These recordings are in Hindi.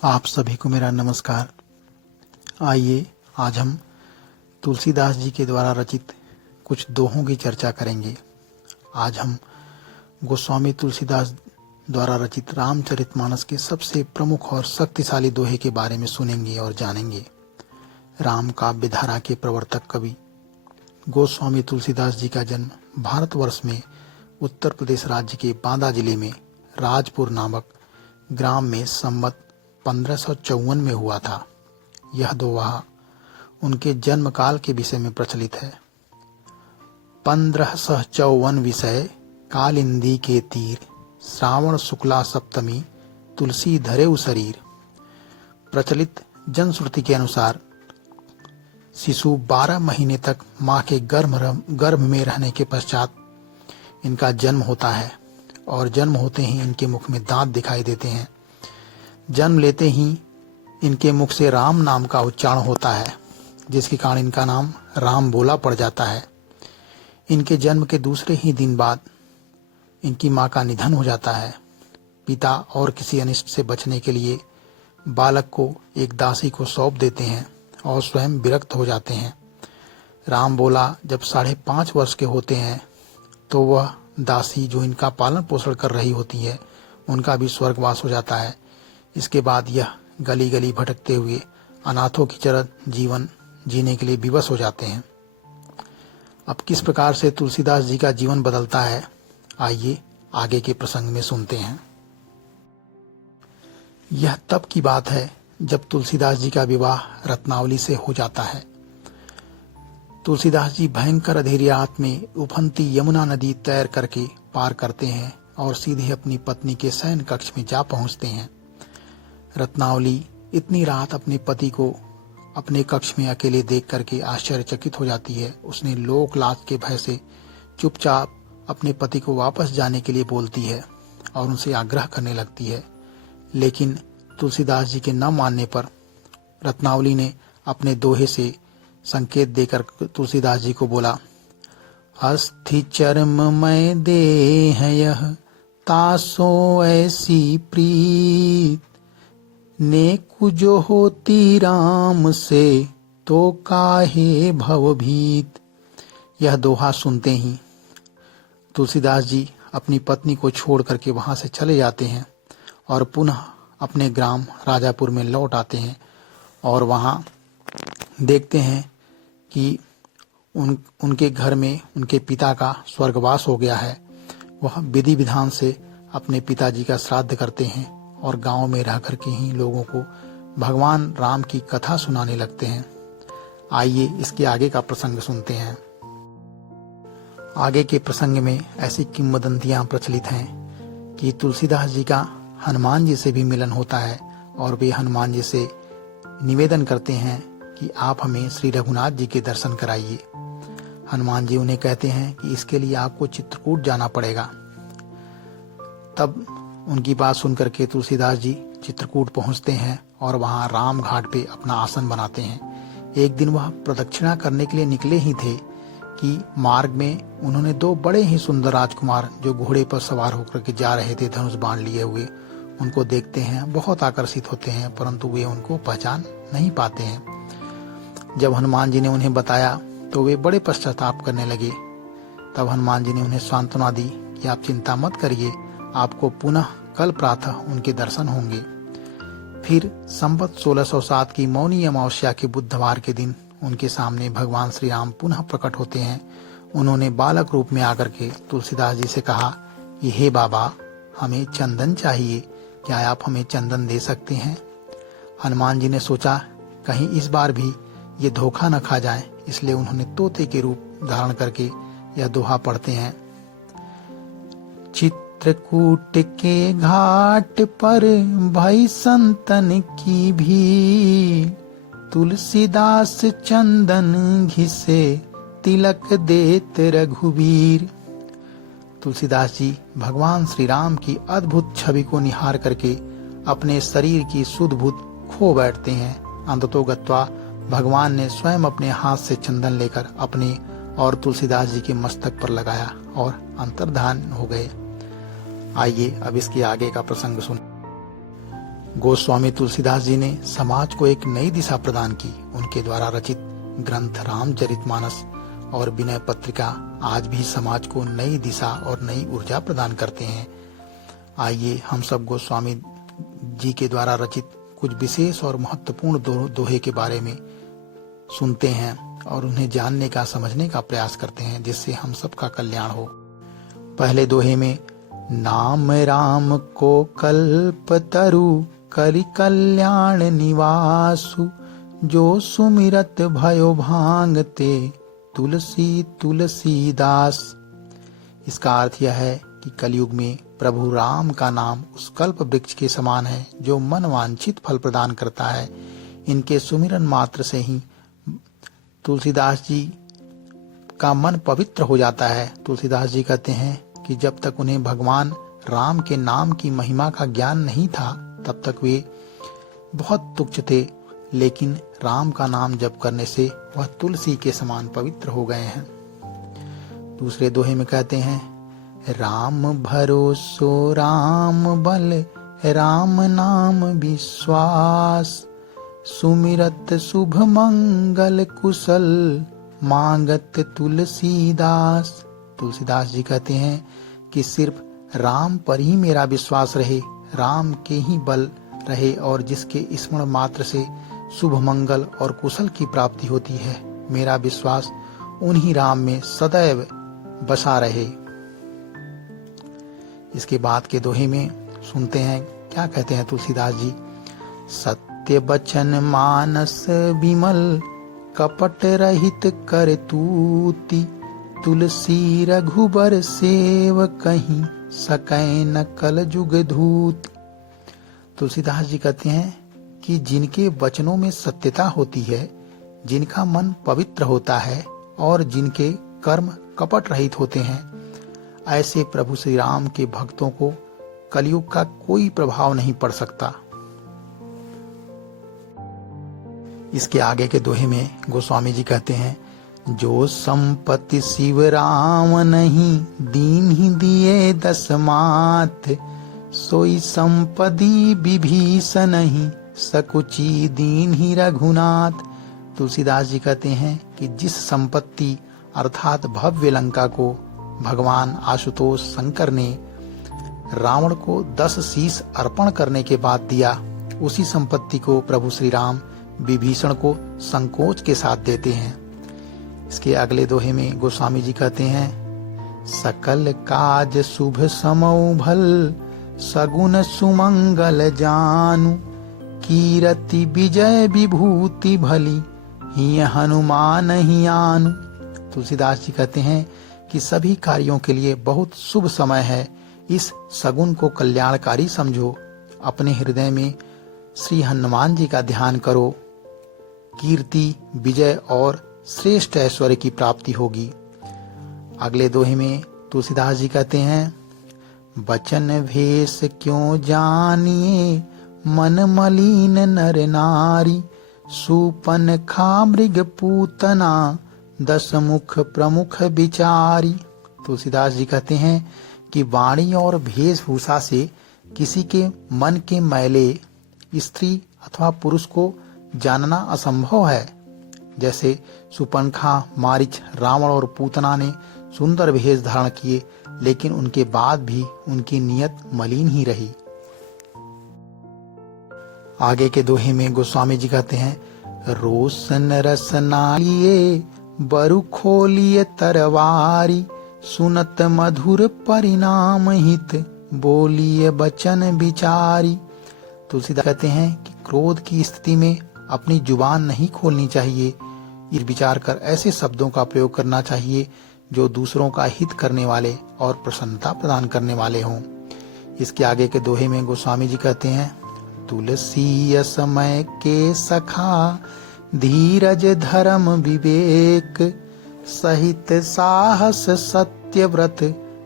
आप सभी को मेरा नमस्कार। आइए आज हम तुलसीदास जी के द्वारा रचित कुछ दोहों की चर्चा करेंगे। आज हम गोस्वामी तुलसीदास द्वारा रचित रामचरितमानस के सबसे प्रमुख और शक्तिशाली दोहे के बारे में सुनेंगे और जानेंगे। राम काव्य धारा के प्रवर्तक कवि गोस्वामी तुलसीदास जी का जन्म भारतवर्ष में उत्तर प्रदेश राज्य के बांदा जिले में राजपुर नामक ग्राम में संवत 1554 में हुआ था। यह दोहा उनके जन्म काल के विषय में प्रचलित है। 1554 विषय कालिंदी के तीर, श्रावण शुक्ला सप्तमी, तुलसी धरेउ शरीर। प्रचलित जनश्रुति के अनुसार शिशु 12 महीने तक मां के गर्भ में रहने के पश्चात इनका जन्म होता है और जन्म होते ही इनके मुख में दांत दिखाई देते हैं। जन्म लेते ही इनके मुख से राम नाम का उच्चारण होता है, जिसके कारण इनका नाम राम बोला पड़ जाता है। इनके जन्म के दूसरे ही दिन बाद इनकी मां का निधन हो जाता है। पिता और किसी अनिष्ट से बचने के लिए बालक को एक दासी को सौंप देते हैं और स्वयं विरक्त हो जाते हैं। राम बोला जब 5.5 वर्ष के होते हैं तो वह दासी जो इनका पालन पोषण कर रही होती है, उनका भी स्वर्गवास हो जाता है। इसके बाद यह गली गली भटकते हुए अनाथों की तरह जीवन जीने के लिए विवश हो जाते हैं। अब किस प्रकार से तुलसीदास जी का जीवन बदलता है, आइए आगे के प्रसंग में सुनते हैं। यह तब की बात है जब तुलसीदास जी का विवाह रत्नावली से हो जाता है। तुलसीदास जी भयंकर अंधेरी रात में उफनती यमुना नदी तैर करके पार करते हैं और सीधे अपनी पत्नी के शयन कक्ष में जा पहुंचते हैं। रत्नावली इतनी रात अपने पति को अपने कक्ष में अकेले देख करके आश्चर्यचकित हो जाती है। उसने लोक लाज के भय से चुपचाप अपने पति को वापस जाने के लिए बोलती है और उनसे आग्रह करने लगती है। लेकिन तुलसीदास जी के न मानने पर रत्नावली ने अपने दोहे से संकेत देकर तुलसीदास जी को बोला, अस्थि चर्ममय देह यह तासो ऐसी प्रीत, ने कुजो होती राम से तो काहे भवभीत। यह दोहा सुनते ही तुलसीदास जी अपनी पत्नी को छोड़ करके वहां से चले जाते हैं और पुनः अपने ग्राम राजापुर में लौट आते हैं और वहां देखते हैं कि उनके घर में उनके पिता का स्वर्गवास हो गया है। वह विधि विधान से अपने पिताजी का श्राद्ध करते हैं और गांव में रह करके ही लोगों को भगवान राम की कथा सुनाने लगते हैं। आइए इसके आगे का प्रसंग सुनते हैं। आगे के प्रसंग में ऐसी किंवदंतियां प्रचलित हैं कि तुलसीदास जी का हनुमान जी से भी मिलन होता है और वे हनुमान जी से निवेदन करते हैं कि आप हमें श्री रघुनाथ जी के दर्शन कराइए। हनुमान जी उन्हें कहते हैं कि इसके लिए आपको चित्रकूट जाना पड़ेगा। तब उनकी बात सुनकर के तुलसीदास जी चित्रकूट पहुंचते हैं और वहां राम घाट पे अपना आसन बनाते हैं। एक दिन वह प्रदक्षिणा करने के लिए निकले ही थे कि मार्ग में उन्होंने 2 बड़े ही सुंदर राजकुमार जो घोड़े पर सवार होकर के जा रहे थे धनुष बाण लिए हुए, उनको देखते हैं, बहुत आकर्षित होते हैं, परंतु वे उनको पहचान नहीं पाते हैं। जब हनुमान जी ने उन्हें बताया तो वे बड़े पश्चाताप करने लगे। तब हनुमान जी ने उन्हें सांत्वना दी कि आप चिंता मत करिए, आपको पुनः कल प्रातः उनके दर्शन होंगे। फिर संवत 1607 की मौनी अमावस्या के बुधवार के दिन उनके सामने भगवान श्री राम पुनः प्रकट होते हैं। उन्होंने बालक रूप में आकर के तुलसीदास जी से कहा कि हे बाबा, हमें चंदन चाहिए, क्या आप हमें चंदन दे सकते हैं? हनुमान जी ने सोचा कहीं इस बार भी ये धोखा न खा जाए, इसलिए उन्होंने तोते के रूप धारण करके यह दोहा पढ़ते हैं। चित्रकूट के घाट पर भाई संतन की भी, तुलसीदास चंदन घिसे तिलक देत रघुवीर। तुलसीदास जी भगवान श्री राम की अद्भुत छवि को निहार करके अपने शरीर की सुध बुध खो बैठते हैं। अंततोगत्वा भगवान ने स्वयं अपने हाथ से चंदन लेकर अपने और तुलसीदास जी के मस्तक पर लगाया और अंतर्धान हो गए। आइए अब इसके आगे का प्रसंग सुन। गोस्वामी तुलसीदास जी ने समाज को एक नई दिशा प्रदान की। उनके द्वारा रचित ग्रंथ रामचरितमानस और विनय पत्रिका आज भी समाज को नई दिशा और नई ऊर्जा प्रदान करते हैं। आइए हम सब गोस्वामी जी के द्वारा रचित कुछ विशेष और महत्वपूर्ण दोहे के बारे में सुनते हैं और उन्हें जानने का, समझने का प्रयास करते हैं, जिससे हम सबका कल्याण हो। पहले दोहे में नाम राम को कल्पतरु करि कल्याण निवासु, जो सुमिरत भयो भांगते तुलसी तुलसीदास। इसका अर्थ यह है कि कलयुग में प्रभु राम का नाम उस कल्प वृक्ष के समान है जो मन वांछित फल प्रदान करता है। इनके सुमिरन मात्र से ही तुलसीदास जी का मन पवित्र हो जाता है। तुलसीदास जी कहते हैं कि जब तक उन्हें भगवान राम के नाम की महिमा का ज्ञान नहीं था तब तक वे बहुत तुच्छ थे, लेकिन राम का नाम जप करने से वह तुलसी के समान पवित्र हो गए हैं। दूसरे दोहे में कहते हैं राम भरोसो राम बल राम नाम विश्वास, सुमिरत शुभ मंगल कुशल मांगत तुलसीदास। तुलसीदास जी कहते हैं कि सिर्फ राम पर ही मेरा विश्वास रहे, राम के ही बल रहे और जिसके स्मरण मात्र से शुभ मंगल और कुशल की प्राप्ति होती है। मेरा विश्वास उन्हीं राम में सदैव बसा रहे। इसके बाद के दोहे में सुनते हैं क्या कहते हैं तुलसीदास जी। सत्य बचन मानस विमल कपट रहित कर तूति, तुलसी रघुबर सेव कहीं सकै न कल जुग धूत। तुलसीदास जी कहते हैं कि जिनके वचनों में सत्यता होती है, जिनका मन पवित्र होता है और जिनके कर्म कपट रहित होते हैं, ऐसे प्रभु श्री राम के भक्तों को कलयुग का कोई प्रभाव नहीं पड़ सकता। इसके आगे के दोहे में गोस्वामी जी कहते हैं जो संपत्ति शिव राम नहीं, दीन ही दिए दस मात, सोई संपदी विभीषण नहीं, सकुची दीन ही रघुनाथ। तुलसीदास जी कहते हैं कि जिस संपत्ति अर्थात भव्य लंका को भगवान आशुतोष शंकर ने रावण को 10 शीश अर्पण करने के बाद दिया, उसी संपत्ति को प्रभु श्री राम विभीषण को संकोच के साथ देते हैं। इसके अगले दोहे में गोस्वामी जी कहते हैं सकल काज शुभ समौ भल, सगुन सुमंगल जानू, कीरति विजय विभूति भली, ही हनुमान ही आनु। तुलसीदास जी कहते हैं कि सभी कार्यों के लिए बहुत शुभ समय है, इस सगुन को कल्याणकारी समझो। अपने हृदय में श्री हनुमान जी का ध्यान करो, कीर्ति विजय और श्रेष्ठ ऐश्वर्य की प्राप्ति होगी। अगले दोहे में तुलसीदास जी कहते हैं बचन भेष क्यों जानिए, मन मलिन नर नारी, सुपन खा मृग पूतना, 10 मुख प्रमुख विचारी। तुलसीदास जी कहते हैं कि वाणी और वेशभूषा से किसी के मन के मैले स्त्री अथवा पुरुष को जानना असंभव है। जैसे सुपनखा, मारीच, रावण और पूतना ने सुंदर भेष धारण किए, लेकिन उनके बाद भी उनकी नियत मलिन ही रही। आगे के दोहे में गोस्वामी जी कहते हैं रोशन रसनालिए बरु खोलिए तरवारी, सुनत मधुर परिणाम हित, बोलिए बचन विचारी। तुलसीदास कहते हैं कि क्रोध की स्थिति में अपनी जुबान नहीं खोलनी चाहिए, इस विचार कर ऐसे शब्दों का प्रयोग करना चाहिए जो दूसरों का हित करने वाले और प्रसन्नता प्रदान करने वाले हों। इसके आगे के दोहे में गोस्वामी जी कहते हैं तुलसी समय के सखा, धीरज धर्म विवेक, सहित साहस सत्य व्रत,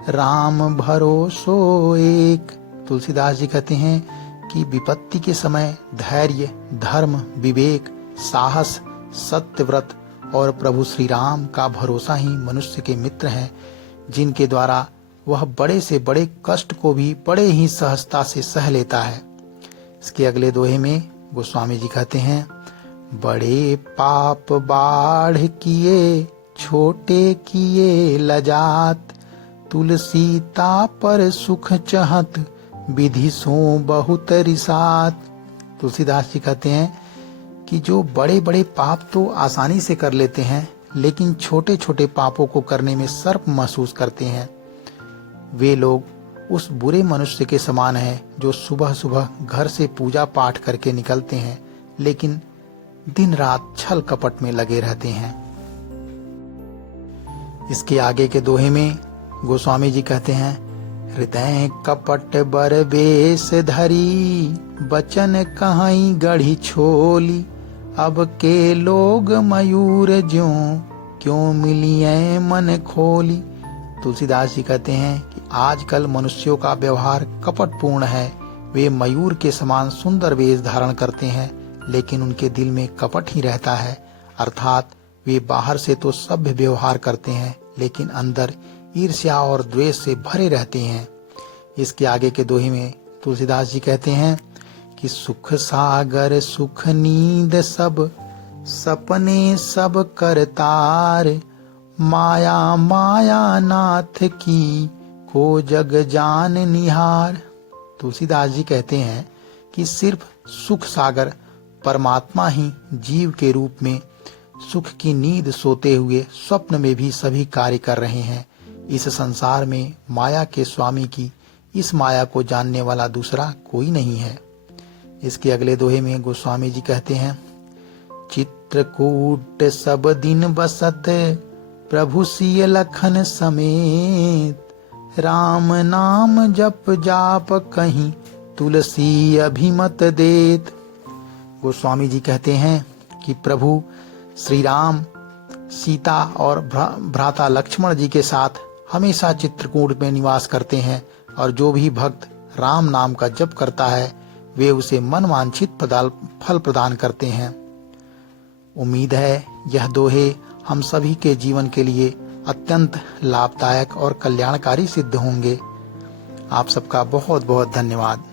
राम भरोसो एक। तुलसीदास जी कहते हैं कि विपत्ति के समय धैर्य, धर्म, विवेक, साहस, सत्य व्रत और प्रभु श्री राम का भरोसा ही मनुष्य के मित्र हैं, जिनके द्वारा वह बड़े से बड़े कष्ट को भी बड़े ही सहजता से सह लेता है। इसके अगले दोहे में गोस्वामी जी कहते हैं, बड़े पाप बाढ़ किए, छोटे किए लजात, तुलसीता पर सुख चहत, विधि सो बहुत रिसात। तुलसीदास जी कहते हैं कि जो बड़े बड़े पाप तो आसानी से कर लेते हैं, लेकिन छोटे छोटे पापों को करने में शर्म महसूस करते हैं, वे लोग उस बुरे मनुष्य के समान हैं जो सुबह सुबह घर से पूजा पाठ करके निकलते हैं, लेकिन दिन रात छल कपट में लगे रहते हैं। इसके आगे के दोहे में गोस्वामी जी कहते हैं, हृदय कपट बर बेस धरी, बचन कहीं गढ़ी छोली, अब के लोग मयूर ज्यों, क्यों मिलिए मन खोली। तुलसीदास जी कहते हैं कि आजकल मनुष्यों का व्यवहार कपटपूर्ण है। वे मयूर के समान सुंदर वेश धारण करते हैं, लेकिन उनके दिल में कपट ही रहता है, अर्थात वे बाहर से तो सभ्य व्यवहार करते हैं, लेकिन अंदर ईर्ष्या और द्वेष से भरे रहते हैं। इसके आगे के दोहे में तुलसीदास जी कहते हैं कि सुख सागर सुख नींद सब, सपने सब करतार, माया माया नाथ की, को जग जान निहार। तुलसीदास जी कहते हैं कि सिर्फ सुख सागर परमात्मा ही जीव के रूप में सुख की नींद सोते हुए स्वप्न में भी सभी कार्य कर रहे हैं। इस संसार में माया के स्वामी की इस माया को जानने वाला दूसरा कोई नहीं है। इसके अगले दोहे में गोस्वामी जी कहते हैं, चित्रकूट सब दिन बसत, प्रभु सिय लखन समेत, राम नाम जप जाप कहीं, तुलसी अभिमत देत। गोस्वामी जी कहते हैं कि प्रभु श्री राम सीता और भ्राता लक्ष्मण जी के साथ हमेशा चित्रकूट में निवास करते हैं, और जो भी भक्त राम नाम का जप करता है वे उसे मनवांछित फल प्रदान करते हैं। उम्मीद है यह दोहे हम सभी के जीवन के लिए अत्यंत लाभदायक और कल्याणकारी सिद्ध होंगे। आप सबका बहुत बहुत धन्यवाद।